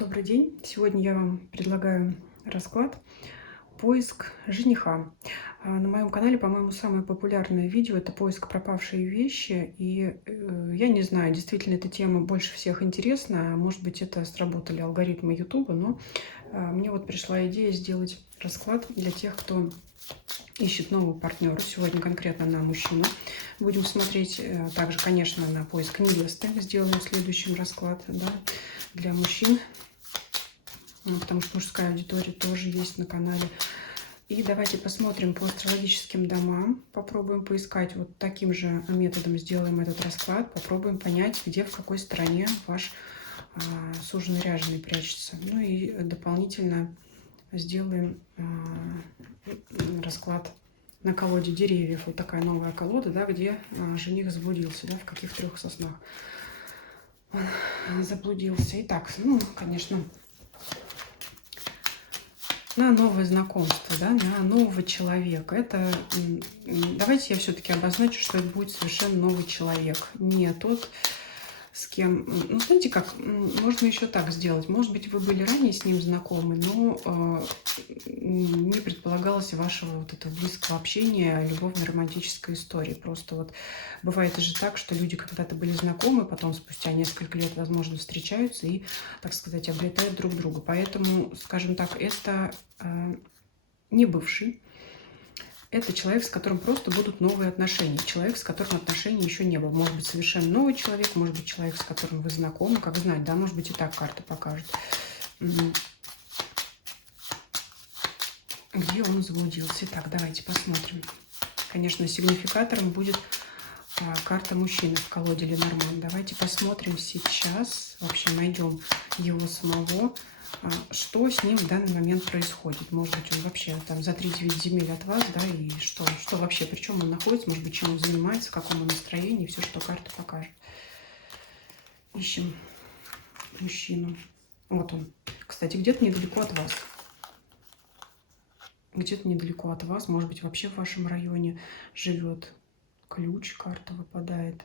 Добрый день! Сегодня я вам предлагаю расклад «Поиск жениха». На моем канале, по-моему, самое популярное видео – это поиск пропавшей вещи. И я не знаю, действительно эта тема больше всех интересна. Может быть, это сработали алгоритмы YouTube, но мне вот пришла идея сделать расклад для тех, кто ищет нового партнера. Сегодня конкретно на мужчину. Будем смотреть также, конечно, на поиск невесты. Сделаем следующий расклад, да, для мужчин. Потому что мужская аудитория тоже есть на канале. И давайте посмотрим по астрологическим домам. Попробуем поискать вот таким же методом, сделаем этот расклад. Попробуем понять, где, в какой стране ваш суженый ряженый прячется. Ну и дополнительно сделаем расклад на колоде деревьев. Вот такая новая колода, да, где жених заблудился, да, в каких 3 соснах он заблудился. Итак, ну, конечно, на новое знакомство, да, на нового человека. Это, давайте я все-таки обозначу, что это будет совершенно новый человек. Не тот, с кем... Ну, знаете как, можно еще так сделать. Может быть, вы были ранее с ним знакомы, но не предполагалось вашего вот этого близкого общения, любовно-романтической истории. Просто вот бывает же так, что люди когда-то были знакомы, потом спустя несколько лет, возможно, встречаются и, так сказать, обретают друг друга. Поэтому, скажем так, это не бывший. Это человек, с которым просто будут новые отношения. Человек, с которым отношений еще не было. Может быть, совершенно новый человек, может быть, человек, с которым вы знакомы. Как знать, да, может быть, и так карта покажет. Где он заблудился. Итак, давайте посмотрим. Конечно, сигнификатором будет карта мужчины в колоде Ленорман. Давайте посмотрим сейчас, вообще найдем его самого, что с ним в данный момент происходит. Может быть, он вообще там за 3-9 земель от вас, да, и что вообще, при чем он находится, может быть, чем он занимается, в каком он настроении, все, что карта покажет. Ищем мужчину. Вот он. Кстати, где-то недалеко от вас. Где-то недалеко от вас, может быть, вообще в вашем районе живет. Ключ, карта выпадает.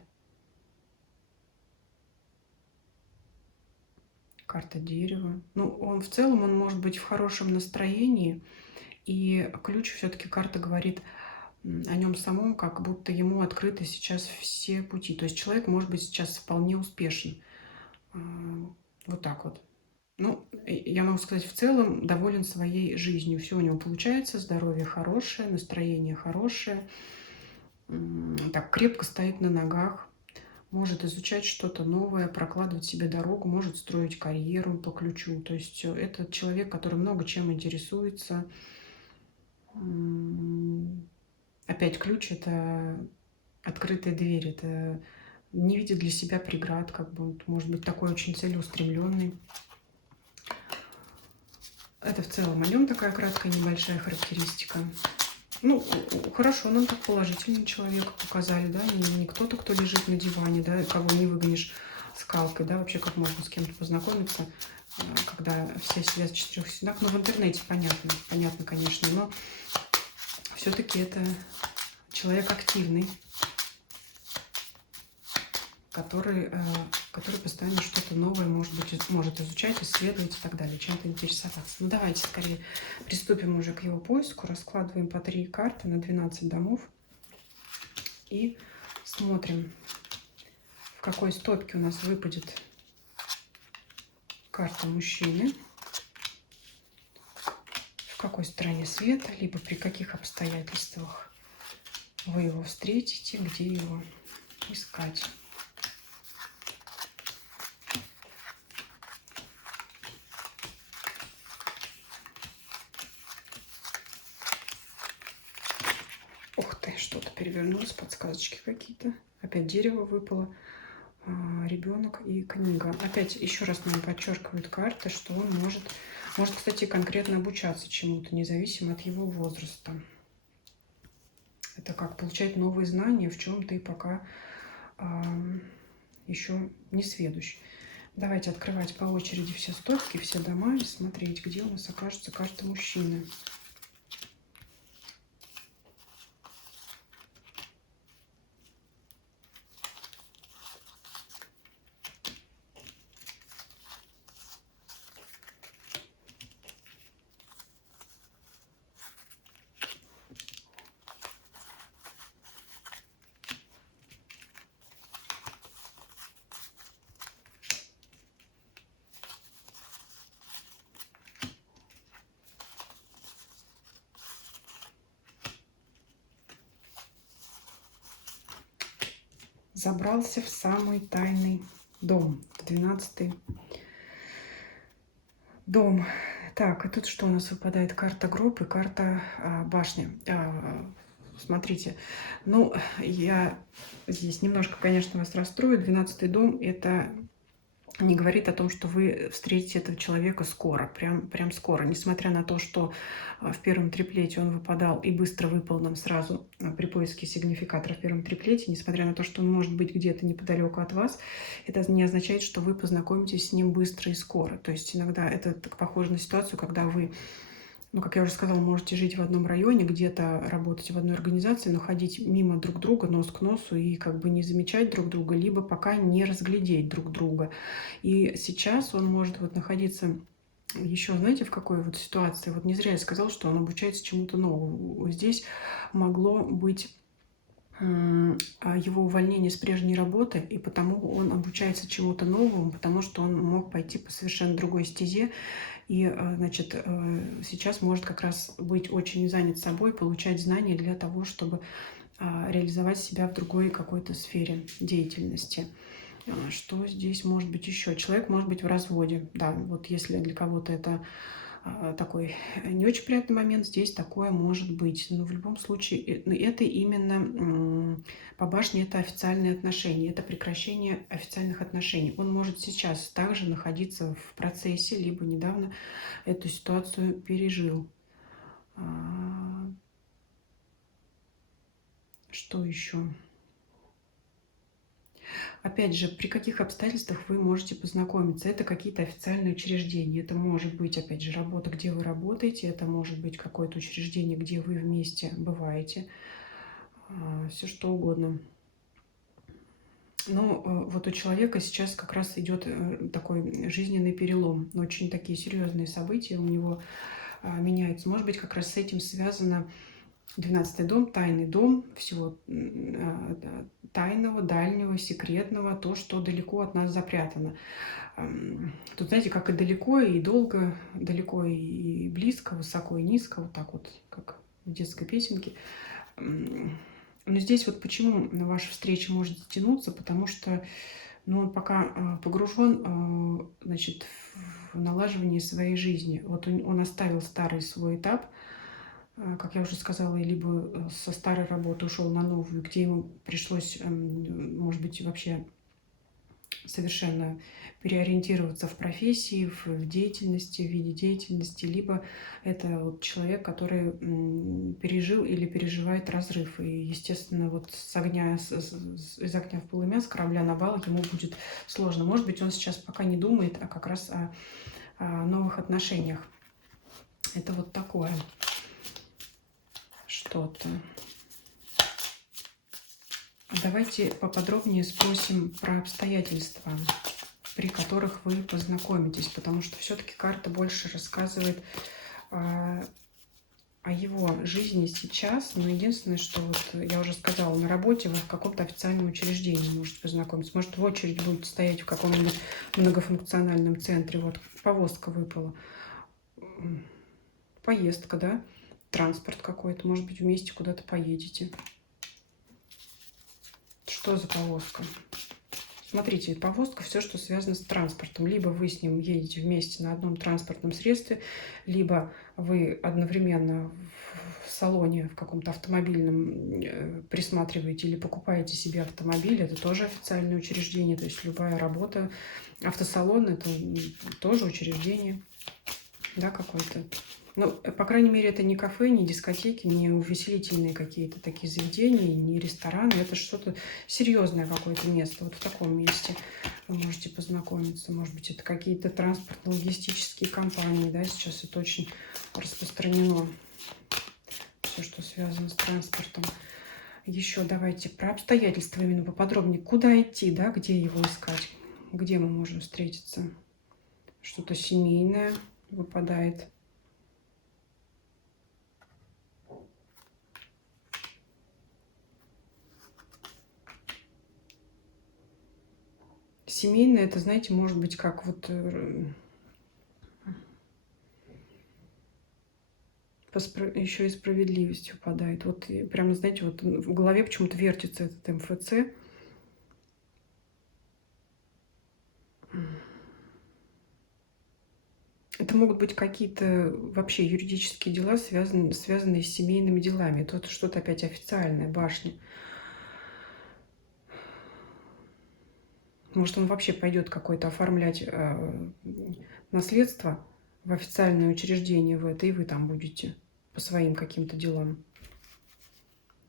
Карта дерева. Ну, он в целом, он может быть в хорошем настроении. И ключ все-таки карта говорит о нем самом, как будто ему открыты сейчас все пути. То есть человек может быть сейчас вполне успешен. Вот так вот. Ну, я могу сказать, в целом доволен своей жизнью. Все у него получается, здоровье хорошее, настроение хорошее. Так, крепко стоит на ногах. Может изучать что-то новое, прокладывать себе дорогу, может строить карьеру по ключу. То есть это человек, который много чем интересуется. Опять ключ – это открытая дверь, это не видит для себя преград, как бы, может быть, такой очень целеустремленный. Это в целом о нем такая краткая небольшая характеристика. Ну, хорошо, нам так положительный человек показали, да, не кто-то, кто лежит на диване, да, кого не выгонишь скалкой, да, вообще как можно с кем-то познакомиться, когда все сидят в 4 стенах. Ну, в интернете понятно, конечно, но все-таки это человек активный, который постоянно что-то новое может изучать, исследовать и так далее, чем-то интересоваться. Ну, давайте скорее приступим уже к его поиску. Раскладываем по 3 карты на 12 домов и смотрим, в какой стопке у нас выпадет карта мужчины, в какой стороне света, либо при каких обстоятельствах вы его встретите, где его искать. Ух ты, что-то перевернулось, подсказочки какие-то. Опять дерево выпало, ребенок и книга. Опять еще раз нам подчеркивают карты, что он может, кстати, конкретно обучаться чему-то, независимо от его возраста. Это как получать новые знания в чем-то и пока еще не сведущ. Давайте открывать по очереди все стопки, все дома и смотреть, где у нас окажется карта мужчины. забрался в самый тайный дом, в 12-й дом. Так, а тут что у нас выпадает? Карта гроб и карта башни. Смотрите, ну, я здесь немножко, конечно, вас расстрою. 12-й дом — это не говорит о том, что вы встретите этого человека скоро, прям скоро. Несмотря на то, что в первом триплете он выпадал и быстро выпал нам сразу при поиске сигнификатора в первом триплете, несмотря на то, что он может быть где-то неподалеку от вас, это не означает, что вы познакомитесь с ним быстро и скоро. То есть иногда это так похоже на ситуацию, когда вы, ну, как я уже сказала, можете жить в одном районе, где-то работать в одной организации, но ходить мимо друг друга, нос к носу, и как бы не замечать друг друга, либо пока не разглядеть друг друга. И сейчас он может вот находиться еще, знаете, в какой вот ситуации? Вот не зря я сказала, что он обучается чему-то новому. Вот здесь могло быть его увольнение с прежней работы, и потому он обучается чему-то новому, потому что он мог пойти по совершенно другой стезе, и, значит, сейчас может как раз быть очень занят собой, получать знания для того, чтобы реализовать себя в другой какой-то сфере деятельности. Что здесь может быть еще? Человек может быть в разводе. Да, вот если для кого-то это такой не очень приятный момент, здесь такое может быть. Но в любом случае это именно по башне это официальные отношения, это прекращение официальных отношений. Он может сейчас также находиться в процессе, либо недавно эту ситуацию пережил. Что еще? Опять же, при каких обстоятельствах вы можете познакомиться? Это какие-то официальные учреждения. Это может быть, опять же, работа, где вы работаете. Это может быть какое-то учреждение, где вы вместе бываете. Все что угодно. Но вот у человека сейчас как раз идет такой жизненный перелом. Очень такие серьезные события у него меняются. Может быть, как раз с этим связано 12-й дом, тайный дом, всего тайного, дальнего, секретного, то, что далеко от нас запрятано. Тут, знаете, как и далеко, и долго, далеко и близко, высоко и низко, вот так вот, как в детской песенке. Но здесь вот почему ваша встреча может затянуться, потому что он пока погружен, значит, в налаживание своей жизни. Вот он оставил старый свой этап, как я уже сказала, либо со старой работы ушел на новую, где ему пришлось, может быть, вообще совершенно переориентироваться в профессии, в деятельности, в виде деятельности, либо это вот человек, который пережил или переживает разрыв. И, естественно, вот с огня, из огня в полымя, с корабля на бал ему будет сложно. Может быть, он сейчас пока не думает, а как раз о новых отношениях. Это вот такое что-то. Давайте поподробнее спросим про обстоятельства, при которых вы познакомитесь, потому что все-таки карта больше рассказывает о его жизни сейчас. Но единственное, что вот я уже сказала, на работе вы в каком-то официальном учреждении можете познакомиться. Может, в очередь будете стоять в каком-нибудь многофункциональном центре. Вот повозка выпала. Поездка, да? Транспорт какой-то. Может быть, вместе куда-то поедете. Что за повозка? Смотрите, повозка — все, что связано с транспортом. Либо вы с ним едете вместе на одном транспортном средстве, либо вы одновременно в салоне, в каком-то автомобильном присматриваете или покупаете себе автомобиль. Это тоже официальное учреждение. То есть любая работа. Автосалон — это тоже учреждение, да, какое-то. Ну, по крайней мере, это не кафе, не дискотеки, не увеселительные какие-то такие заведения, не рестораны. Это что-то серьезное, какое-то место. Вот в таком месте вы можете познакомиться. Может быть, это какие-то транспортно-логистические компании. Да, сейчас это очень распространено. Все, что связано с транспортом. Еще давайте про обстоятельства именно поподробнее. Куда идти, да, где его искать, где мы можем встретиться. Что-то семейное выпадает. Семейное, это, знаете, может быть, как вот еще и справедливость выпадает. Вот прямо, знаете, вот в голове почему-то вертится этот МФЦ. Это могут быть какие-то вообще юридические дела, связанные с семейными делами. Тут что-то опять официальное, башня. Может, он вообще пойдет какое-то оформлять наследство в официальное учреждение в это, и вы там будете по своим каким-то делам.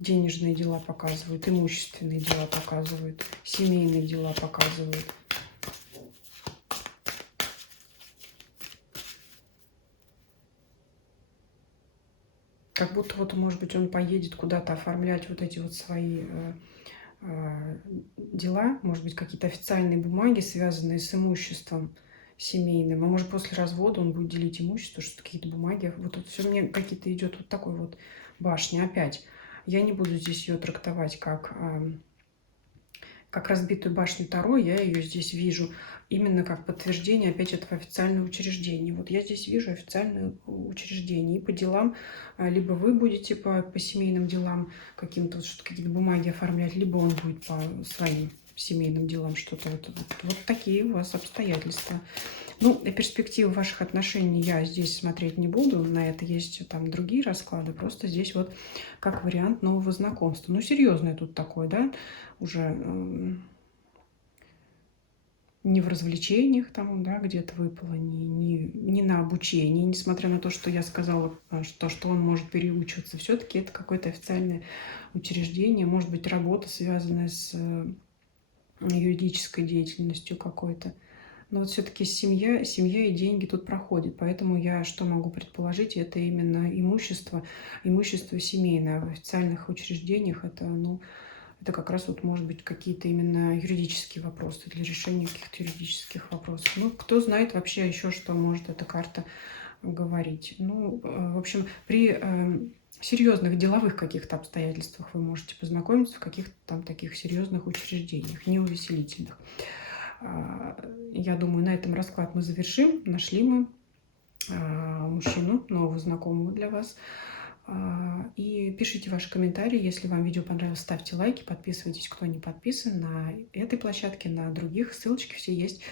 Денежные дела показывают, имущественные дела показывают, семейные дела показывают. Как будто вот, может быть, он поедет куда-то оформлять вот эти вот свои дела, может быть, какие-то официальные бумаги, связанные с имуществом семейным. А может, после развода он будет делить имущество, что какие-то бумаги. Вот тут все мне какие-то идет вот такой вот башня опять. Я не буду здесь ее трактовать как разбитую башню Таро, я ее здесь вижу именно как подтверждение опять этого официального учреждения. Вот я здесь вижу официальное учреждение. И по делам, либо вы будете по семейным делам каким-то, какие-то бумаги оформлять, либо он будет по своим семейным делам что-то. Вот такие у вас обстоятельства. Ну, перспективы ваших отношений я здесь смотреть не буду. На это есть там другие расклады. Просто здесь вот как вариант нового знакомства. Ну, серьезное тут такое, да, уже не в развлечениях там, да, где-то выпало, не на обучении, несмотря на то, что я сказала, что он может переучиваться. Все-таки это какое-то официальное учреждение, может быть, работа, связанная с юридической деятельностью какой-то. Но вот все-таки семья и деньги тут проходят. Поэтому я что могу предположить, это именно имущество семейное. В официальных учреждениях это как раз вот может быть какие-то именно юридические вопросы, для решения каких-то юридических вопросов. Ну, кто знает вообще еще, что может эта карта говорить. Ну, в общем, при серьезных деловых каких-то обстоятельствах вы можете познакомиться в каких-то там таких серьезных учреждениях, неувеселительных. Я думаю, на этом расклад мы завершим. Нашли мы мужчину, нового знакомого для вас. И пишите ваши комментарии. Если вам видео понравилось, ставьте лайки, подписывайтесь, кто не подписан на этой площадке, на других. Ссылочки все есть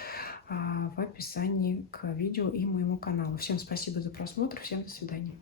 в описании к видео и моему каналу. Всем спасибо за просмотр. Всем до свидания.